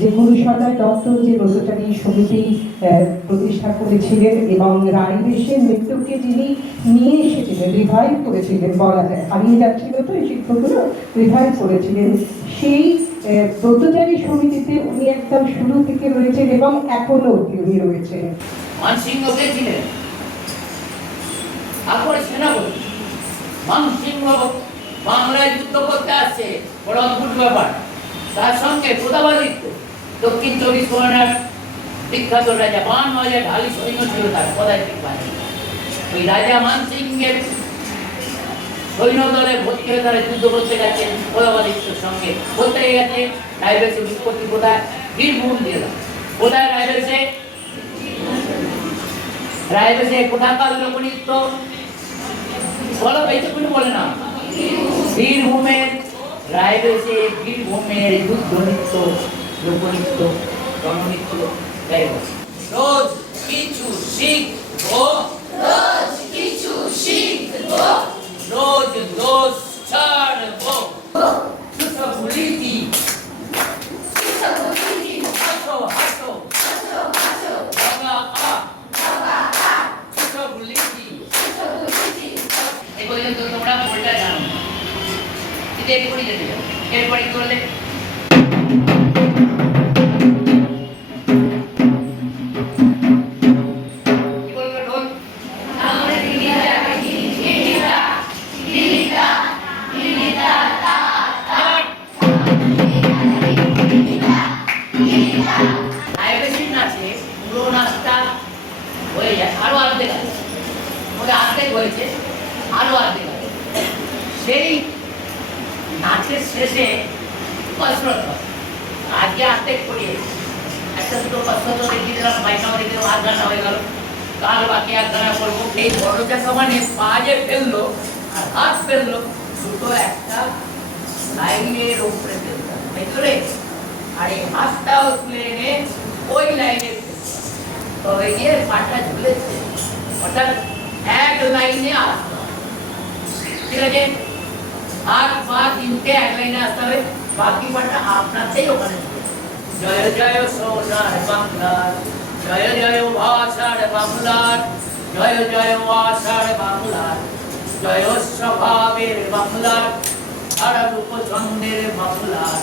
যে গুরুসদয় দত্ত যে ব্রতচারী সমিতি প্রতিষ্ঠা করেছিলেন এবং রানীবেশের মৃত্যুকে যিনি নিয়ে এসেছিলেন, রিভাইভ করেছিলেন বলা যায়, হারিয়ে যাচ্ছিল তো এই শিক্ষকগুলো, রিভাইভ করেছিলেন, সেই ব্রতচারী সমিতিতে উনি একদম শুরু থেকে রয়েছেন এবং এখনো উনি রয়েছেন। মানসিংহ কে ছিলেন? তারপরে সেনাপতি মানসিংহ বাংলায় যুদ্ধ করতে আসছে, বড় অদ্ভুত ব্যাপার। তার সঙ্গে প্রতাপাদিত্য, দক্ষিণ 24 পরগনার বিখ্যাত রাজা, 52,000 ঢালি সৈন্য ছিল তার পদাতিক বাহিনী। ওই রাজা মানসিংহের সৈন্যদলে ভর্তি হয়ে তারা যুদ্ধ করতে গেছে প্রতাপাদিত্যর সঙ্গে। বলতে গেছে রায়বেশে উৎপত্তি কোথায়? বীরভূম জেলা। কোথায় রায়বেশে? রায়বেশে কোথাকার লোকনৃত্য বলো, এইটুকুনি বলে না। বীরভূমের রায়বেশে বীরভূমের যুদ্ধ নৃত্য, লোকনৃত্য, গণনৃত্য। রোজ কিছু শিখবো, রোজ কিছু শিখবো, রোজ দোষ ছাড়বো, সুসবুলিটি সুসবুলিটি হাসো হাসো হাসো হাসো বাবা আ বাবা আ সুসবুলিটি। সুসবুলিটি। এই পর্যন্ত তোমরা বলটা জানো, কিন্তু এরপরই যেতে যাও। এরপরে কি করলে? কি বললো ঢোল? আমরা দিদিরা দিদিরা দিদিরা দিদিরা তা রায়বেশির নাচে পুরো নাচটা হয়ে যায়, আরো অর্ধেক আছে, ওটা অর্ধেক হয়েছে, আরো অর্ধেক আছে। সেই নাচের শেষে কসরত হয়। আজকে অর্ধেক করিয়েছে, একটা দুটো কসরত দেখিয়ে দিলাম, বাইকাও দেখে দিলাম, 8 গানা হয়ে গেল। কাল বাকি 1 গানা করবো। এই বড়টা সমানে পা যে ফেললো আর হাত ফেললো, দুটো একটা লাইনের উপরে ফেলতে হবে, তাই তো রে? আর এই হাতটাও তুলে এনে ওই লাইনে তবে গিয়ে পাটা ঝুলেছে, অর্থাৎ এক লাইনে আসতে হবে। ঠিক আছে? হাত পা তিনটে এক লাইনে আসতে হবে, বাকি পাটা আপনাতেই ওখানে ঝুলেছে। জয় জয় সোনার বাংলার, জয় জয় ভাষার বাংলার, জয় জয় ভাষার বাংলার, জয় স্বভাবের বাংলার, আর রূপ ছন্দের বাংলার।